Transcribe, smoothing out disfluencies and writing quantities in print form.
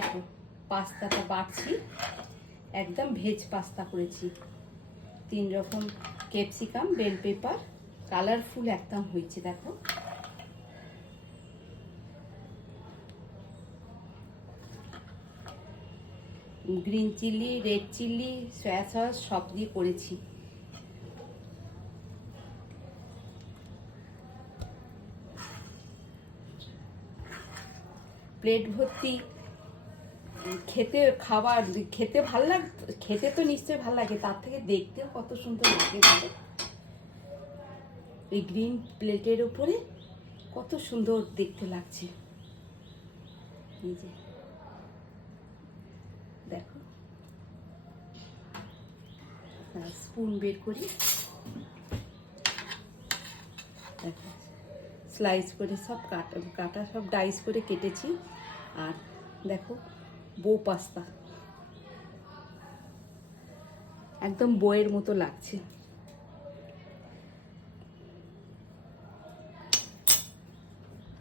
দেখো পাস্তাটা বাড়ছি, একদম ভেজ পাস্তা করেছি। 3 রকম ক্যাপসিকাম, বেল পেপার, কালারফুল একদম হয়েছে। দেখো green chilli, red chilli, soya sauce সব দিয়ে করেছি। প্লেট ভর্তি খেতে ভাল লাগে। খেতে তো নিশ্চয়ই ভাল লাগে, তার থেকে দেখতেও কত সুন্দর লাগে বলো। এই গ্রিন প্লেটের উপরে কত সুন্দর দেখতে লাগছে। এই যে দেখো, স্পুন বের করি, দেখো স্লাইস করে সব কাটা সব ডাইস করে কেটেছি। আর দেখো বউ পাস্তা একদম বইয়ের মতো লাগছে।